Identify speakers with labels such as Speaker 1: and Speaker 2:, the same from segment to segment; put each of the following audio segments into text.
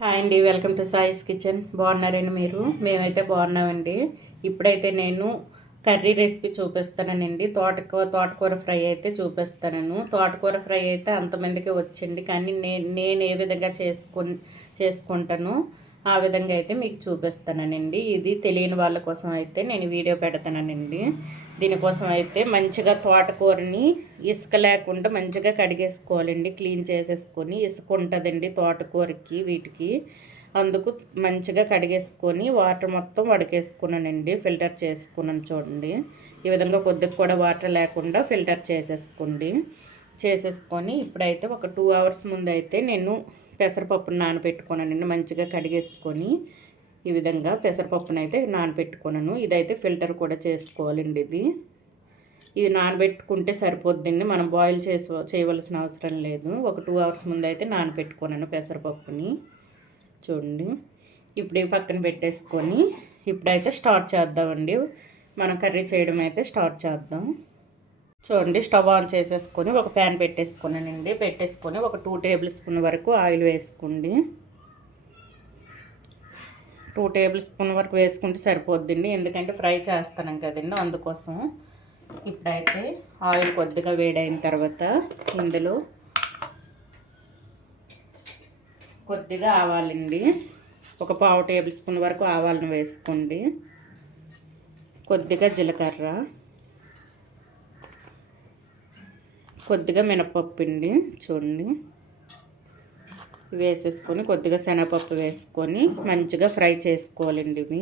Speaker 1: Hi అండి welcome to సాయిస్ kitchen బాగున్నారండి మీరు? మేమైతే బాగున్నామండి. ఇప్పుడైతే నేను కర్రీ రెసిపీ చూపిస్తానండి. తోటకూర తోటకూర ఫ్రై అయితే చూపిస్తాను తోటకూర ఫ్రై అయితే అంతమందికి వచ్చింది. కానీ నేను నేను ఏ విధంగా చేసుకు చేసుకుంటాను? ఆ విధంగా అయితే మీకు చూపిస్తానండి ఇది తెలియని వాళ్ళ కోసం అయితే నేను వీడియో పెడతానండి దీనికోసం అయితే మంచిగా తోటకూరని ఇసుక లేకుండా మంచిగా కడిగేసుకోవాలండి. క్లీన్ చేసేసుకొని ఇసుక ఉంటుందండి తోటకూరకి వీటికి. అందుకు మంచిగా కడిగేసుకొని వాటర్ మొత్తం వడకేసుకున్నానండి. ఫిల్టర్ చేసుకున్నాను చూడండి. ఈ విధంగా కొద్దిగా కూడా వాటర్ లేకుండా ఫిల్టర్ చేసేసుకోండి. చేసేసుకొని ఇప్పుడైతే ఒక టూ అవర్స్ ముందు అయితే నేను పెసరపప్పును నానబెట్టుకున్నానండి మంచిగా కడిగేసుకొని ఈ విధంగా పెసరపప్పును అయితే నానబెట్టుకున్నాను ఇదైతే ఫిల్టర్ కూడా చేసుకోవాలండి ఇది. ఇది నానబెట్టుకుంటే సరిపోద్దండి. మనం బాయిల్ చేసి చేయవలసిన అవసరం లేదు. ఒక టూ అవర్స్ ముందు అయితే నానబెట్టుకున్నాను పెసరపప్పుని. చూడండి. ఇప్పుడు పక్కన పెట్టేసుకొని ఇప్పుడైతే స్టార్ట్ చేద్దామండి. మనం కర్రీ చేయడం అయితే స్టార్ట్ చేద్దాం. చూడండి స్టవ్ ఆన్ చేసేసుకొని ఒక ప్యాన్ పెట్టేసుకున్నానండి. పెట్టేసుకొని ఒక టూ టేబుల్ స్పూన్ వరకు ఆయిల్ వేసుకోండి. టూ టేబుల్ స్పూన్ వరకు వేసుకుంటే సరిపోద్దండి. ఎందుకంటే ఫ్రై చేస్తాను కదండి అందుకోసం. ఇప్పుడైతే ఆయిల్ కొద్దిగా వేడైన తర్వాత ఇందులో కొద్దిగా ఆవాలండి. ఒక పావు టేబుల్ స్పూన్ వరకు ఆవాలను వేసుకోండి. కొద్దిగా జీలకర్ర. కొద్దిగా మినపప్పు అండి చూడండి. వేసేసుకొని కొద్దిగా శనగపప్పు వేసుకొని మంచిగా ఫ్రై చేసుకోవాలండి ఇవి.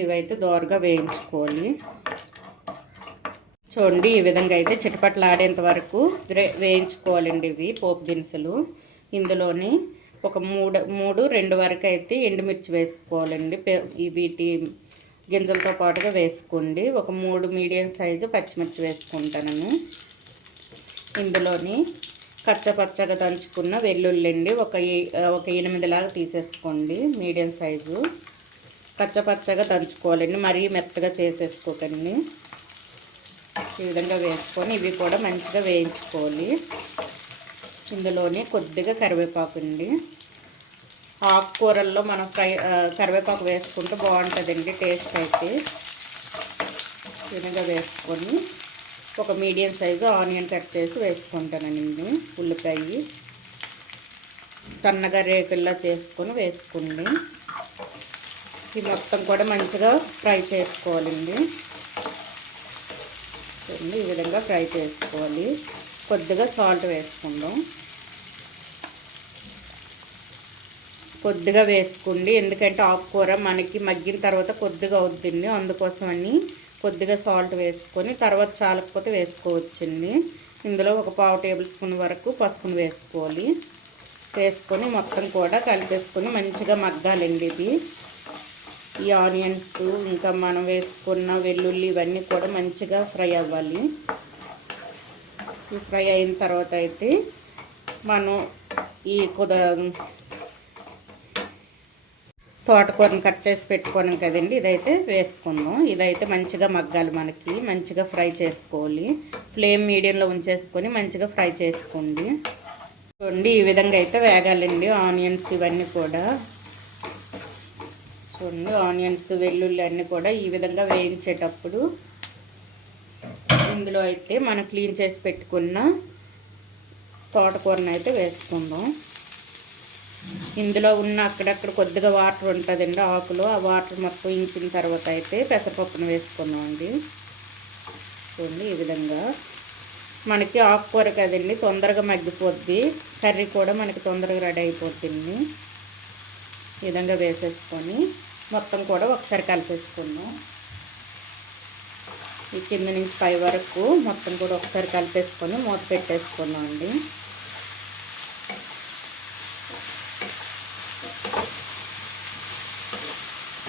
Speaker 1: ఇవైతే దోరగా వేయించుకోవాలి. చూడండి ఈ విధంగా అయితే చిటపట్లు ఆడేంత వరకు వేయించుకోవాలండి ఇవి పోపు దినుసులు. ఇందులోని ఒక మూడు మూడు రెండు వరకు అయితే ఎండుమిర్చి వేసుకోవాలండి. వీటి గింజలతో పాటుగా వేసుకోండి. ఒక మూడు మీడియం సైజు పచ్చిమిర్చి వేసుకుంటాను ఇందులోని కచ్చపచ్చగా దంచుకున్న వెల్లుల్లి ఒక ఒక ఎనిమిదిలాగా తీసేసుకోండి మీడియం సైజు. కచ్చపచ్చగా దంచుకోవాలండి. మరీ మెత్తగా చేసేసుకోకండి. ఈ విధంగా వేసుకొని ఇవి కూడా మంచిగా వేయించుకోవాలి. ఇందులోని కొద్దిగా కరివేపాకు అండి. ఆకుకూరల్లో మనం ఫ్రై కరివేపాకు వేసుకుంటే బాగుంటుందండి టేస్ట్ అయితే. వినగా వేసుకొని ఒక మీడియం సైజు ఆనియన్ కట్ చేసి వేసుకుంటానండి ఉల్లిపాయ. సన్నగా రేకుల్లా చేసుకొని వేసుకోండి. ఇది మొత్తం కూడా మంచిగా ఫ్రై చేసుకోవాలండి. ఈ విధంగా ఫ్రై చేసుకోవాలి. కొద్దిగా సాల్ట్ వేసుకుందాం. కొద్దిగా వేసుకోండి. ఎందుకంటే ఆకుకూర మనకి మగ్గిన తర్వాత కొద్దిగా అవుతుంది. అందుకోసమని కొద్దిగా సాల్ట్ వేసుకొని తర్వాత చాలకపోతే వేసుకోవచ్చండి. ఇందులో ఒక పావు టేబుల్ స్పూన్ వరకు పసుపును వేసుకోవాలి. వేసుకొని మొత్తం కూడా కలిపేసుకొని మంచిగా మగ్గాలండి ఇది. ఈ ఆనియన్స్ ఇంకా మనం వేసుకున్న వెల్లుల్లి ఇవన్నీ కూడా మంచిగా ఫ్రై అవ్వాలి. ఈ ఫ్రై అయిన తర్వాత అయితే మనం ఈ కొద తోటకూరని కట్ చేసి పెట్టుకోను కదండి. ఇదైతే వేసుకుందాం. ఇదైతే మంచిగా మగ్గాలి మనకి. మంచిగా ఫ్రై చేసుకోవాలి. ఫ్లేమ్ మీడియంలో ఉంచేసుకొని మంచిగా ఫ్రై చేసుకోండి. చూడండి ఈ విధంగా అయితే వేగాలండి ఆనియన్స్ ఇవన్నీ కూడా. చూడండి ఆనియన్స్ వెల్లుల్లి అన్నీ కూడా ఈ విధంగా వేయించేటప్పుడు ఇందులో అయితే మనం క్లీన్ చేసి పెట్టుకున్న తోటకూరని అయితే వేసుకుందాం. ఇందులో ఉన్న అక్కడక్కడ కొద్దిగా వాటర్ ఉంటుందండి ఆకులు. ఆ వాటర్ మొత్తం ఇంకిన తర్వాత అయితే పెసరపప్పును వేసుకుందామండి. చూడండి ఈ విధంగా. మనకి ఆకుకూర కదండి తొందరగా మగ్గిపోద్ది. కర్రీ కూడా మనకి తొందరగా రెడీ అయిపోతుంది ఈ విధంగా వేసేసుకొని మొత్తం కూడా ఒకసారి కలిపేసుకుందాం. ఈ కింద నుంచి పై వరకు మొత్తం కూడా ఒకసారి కలిపేసుకొని మూత పెట్టేసుకుందాం అండి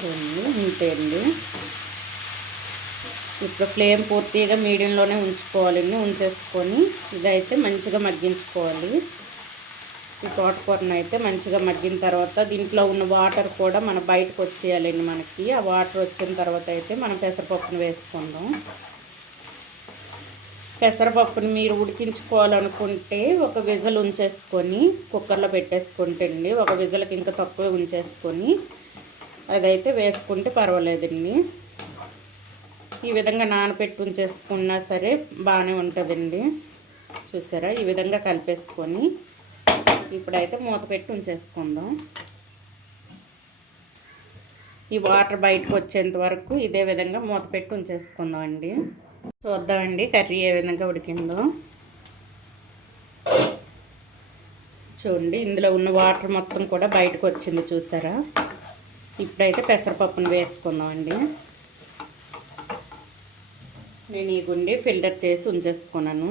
Speaker 1: రెండు ఇంతే అండి ఇప్పుడు ఫ్లేమ్ పూర్తిగా మీడియంలోనే ఉంచుకోవాలండి ఉంచేసుకొని ఇదైతే మంచిగా మగ్గించుకోవాలి. ఈ తోటకూరను అయితే మంచిగా మగ్గిన తర్వాత దీంట్లో ఉన్న వాటర్ కూడా మన బయటకు వచ్చేయాలండి మనకి. ఆ వాటర్ వచ్చిన తర్వాత అయితే మనం పెసరపప్పును వేసుకుందాం. పెసరపప్పుని మీరు ఉడికించుకోవాలనుకుంటే ఒక విజల్ ఉంచేసుకొని కుక్కర్లో పెట్టేసుకుంటే అండి ఒక విజల్కి ఇంకా తక్కువ ఉంచేసుకొని అదైతే వేసుకుంటే పర్వాలేదండి ఈ విధంగా నానబెట్టి ఉంచేసుకున్నా సరే బాగానే ఉంటుందండి. చూసారా? ఈ విధంగా కలిపేసుకొని ఇప్పుడైతే మూత పెట్టి ఉంచేసుకుందాం. ఈ వాటర్ బయటకు వచ్చేంత వరకు ఇదే విధంగా మూత పెట్టి ఉంచేసుకుందాం అండి. చూద్దామండి కర్రీ ఏ విధంగా ఉడికిందో. చూడండి ఇందులో ఉన్న వాటర్ మొత్తం కూడా బయటకు వచ్చింది చూసారా? ఇప్పుడైతే పెసరపప్పును వేసుకుందామండి. నేను ఈ గుండి ఫిల్టర్ చేసి ఉంచేసుకున్నాను.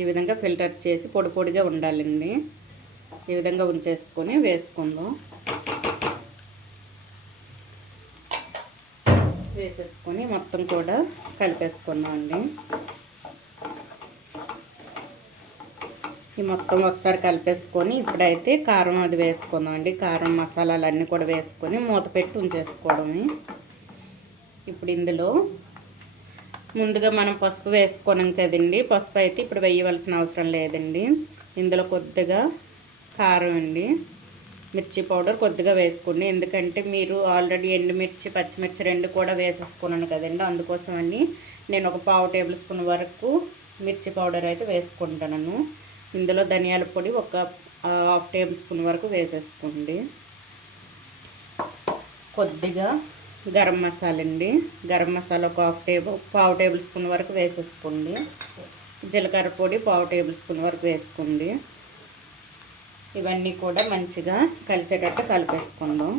Speaker 1: ఈ విధంగా ఫిల్టర్ చేసి పొడి పొడిగా ఉండాలండి. ఈ విధంగా ఉంచేసుకొని వేసుకుందాం. వేసేసుకొని మొత్తం కూడా కలిపేసుకున్నాం అండి ఈ మొత్తం ఒకసారి కలిపేసుకొని ఇప్పుడైతే కారం అది వేసుకుందామండి. కారం మసాలాలు అన్నీ కూడా వేసుకొని మూత పెట్టి ఉంచేసుకోవడమే. ఇప్పుడు ఇందులో ముందుగా మనం పసుపు వేసుకున్నాం కదండి. పసుపు అయితే ఇప్పుడు వేయవలసిన అవసరం లేదండి. ఇందులో కొద్దిగా కారం అండి. మిర్చి పౌడర్ కొద్దిగా వేసుకోండి. ఎందుకంటే మీరు ఆల్రెడీ ఎండుమిర్చి పచ్చిమిర్చి రెండు కూడా వేసేసుకున్నాను కదండి. అందుకోసం అని నేను ఒక పావు టేబుల్ స్పూన్ వరకు మిర్చి పౌడర్ అయితే వేసుకుంటాను ఇందులో ధనియాల పొడి ఒక హాఫ్ టేబుల్ స్పూన్ వరకు వేసేసుకోండి. కొద్దిగా గరం మసాలా అండి. గరం మసాలా ఒక హాఫ్ టేబుల్ పావు టేబుల్ స్పూన్ వరకు వేసేసుకోండి. జీలకర్ర పొడి పావు టేబుల్ స్పూన్ వరకు వేసుకోండి. ఇవన్నీ కూడా మంచిగా కలిసేటట్టు కలిపేసుకుందాం.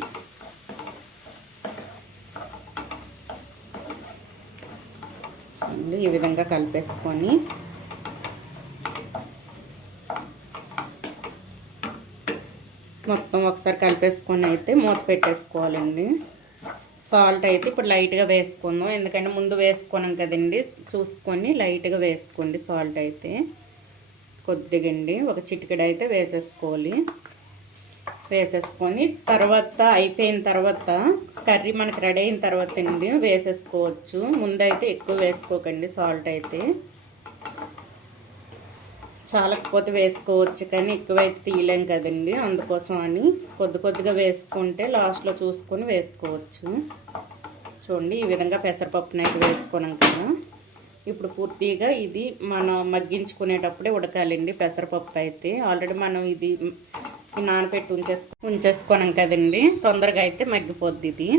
Speaker 1: ఈ విధంగా కలిపేసుకొని మొత్తం ఒకసారి కలిపేసుకొని అయితే మూత పెట్టేసుకోవాలండి. సాల్ట్ అయితే ఇప్పుడు లైట్గా వేసుకుందాం. ఎందుకంటే ముందు వేసుకున్నాం కదండి. చూసుకొని లైట్గా వేసుకోండి సాల్ట్ అయితే. కొద్దిగా అండి ఒక చిటికెడు అయితే వేసేసుకోవాలి. వేసేసుకొని తర్వాత అయిపోయిన తర్వాత కర్రీ మనకి రెడీ అయిన తర్వాత అండి వేసేసుకోవచ్చు. ముందైతే ఎక్కువ వేసుకోకండి సాల్ట్ అయితే. చాలకపోతే వేసుకోవచ్చు కానీ ఎక్కువైతే తీయలేం కదండి. అందుకోసం అని కొద్ది కొద్దిగా వేసుకుంటే లాస్ట్లో చూసుకొని వేసుకోవచ్చు. చూడండి ఈ విధంగా పెసరపప్పునైతే వేసుకున్నాం కదా. ఇప్పుడు పూర్తిగా ఇది మనం మగ్గించుకునేటప్పుడే ఉడకాలండి పెసరపప్పు అయితే. ఆల్రెడీ మనం ఇది నానబెట్టి ఉంచేసు ఉంచేసుకున్నాం కదండి. తొందరగా అయితే మగ్గిపోద్ది ఇది.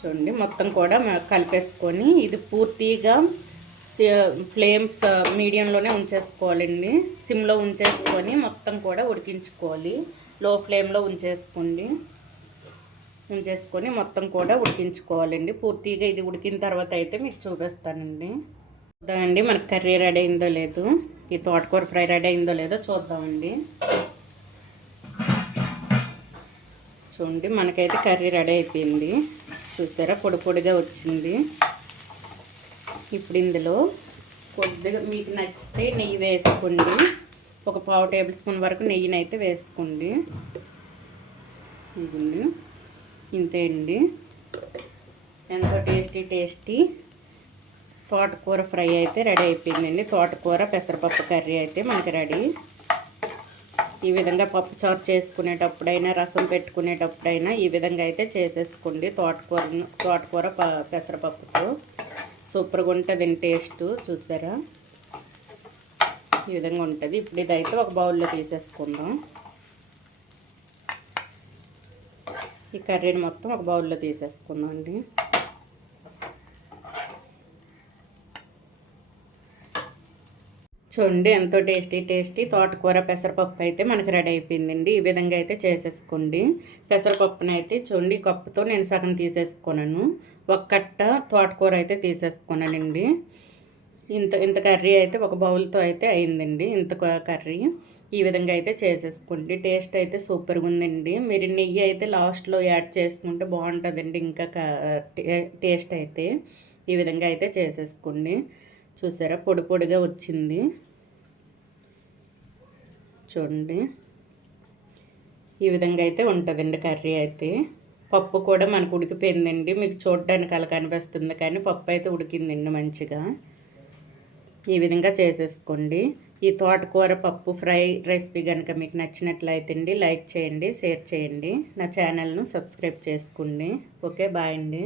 Speaker 1: చూడండి మొత్తం కూడా కలిపేసుకొని ఇది పూర్తిగా ఫ్లేమ్స్ uh, మీడియంలోనే ఉంచేసుకోవాలండి. సిమ్లో ఉంచేసుకొని మొత్తం కూడా ఉడికించుకోవాలి. లో ఫ్లేమ్లో ఉంచేసుకోండి. ఉంచేసుకొని మొత్తం కూడా ఉడికించుకోవాలండి. పూర్తిగా ఇది ఉడికిన తర్వాత అయితే మీకు చూపిస్తానండి. చూద్దామండి మనకు కర్రీ రెడీ అయిందో లేదు. ఈ తోటకూర ఫ్రై రెడీ అయిందో లేదో చూద్దామండి. చూడండి మనకైతే కర్రీ రెడీ అయిపోయింది. చూసారా? పొడి పొడిగా వచ్చింది. ఇప్పుడు ఇందులో కొద్దిగా మీకు నచ్చితే నెయ్యి వేసుకోండి. ఒక పావు టేబుల్ స్పూన్ వరకు నెయ్యిని అయితే వేసుకోండి. ఇదండి ఇంతే అండి. ఎంతో టేస్టీ టేస్టీ తోటకూర ఫ్రై అయితే రెడీ అయిపోయిందండి. తోటకూర పెసరపప్పు కర్రీ అయితే మనకి రెడీ. ఈ విధంగా పప్పు చారు చేసుకునేటప్పుడైనా రసం పెట్టుకునేటప్పుడైనా ఈ విధంగా అయితే చేసేసుకోండి తోటకూర తోటకూర పెసరపప్పుతో సూపర్గా ఉంటుందండి టేస్ట్. చూసారా? ఈ విధంగా ఉంటుంది. ఇప్పుడు ఇదైతే ఒక బౌల్లో తీసేసుకుందాం. ఈ కర్రీని మొత్తం ఒక బౌల్లో తీసేసుకుందాం అండి. చూడండి ఎంతో టేస్టీ టేస్టీ. తోటకూర పెసరపప్పు అయితే మనకి రెడీ అయిపోయిందండి. ఈ విధంగా అయితే చేసేసుకోండి. పెసరపప్పునైతే అయితే చూడండి కప్పుతో నేను సగం తీసేసుకున్నాను ఒక కట్ట తోటకూర అయితే తీసేసుకున్నానండి. ఇంత ఇంత కర్రీ అయితే ఒక బౌల్తో అయితే అయిందండి. ఇంత కర్రీ ఈ విధంగా అయితే చేసేసుకోండి. టేస్ట్ అయితే సూపర్గా ఉందండి మీరు నెయ్యి అయితే లాస్ట్లో యాడ్ చేసుకుంటే బాగుంటుందండి. ఇంకా టేస్ట్ అయితే ఈ విధంగా అయితే చేసేసుకోండి. చూసారా? పొడి పొడిగా వచ్చింది. చూడండి. ఈ విధంగా అయితే ఉంటుందండి కర్రీ అయితే. పప్పు కూడా మనకు ఉడికిపోయిందండి. మీకు చూడడానికి అలా కనిపిస్తుంది కానీ పప్పు అయితే ఉడికిందండి మంచిగా. ఈ విధంగా చేసేసుకోండి. ఈ తోటకూర పప్పు ఫ్రై రెసిపీ కనుక మీకు నచ్చినట్లయితే అండి లైక్ చేయండి షేర్ చేయండి. నా ఛానల్ను సబ్స్క్రైబ్ చేసుకోండి. ఓకే బాయ్ అండి.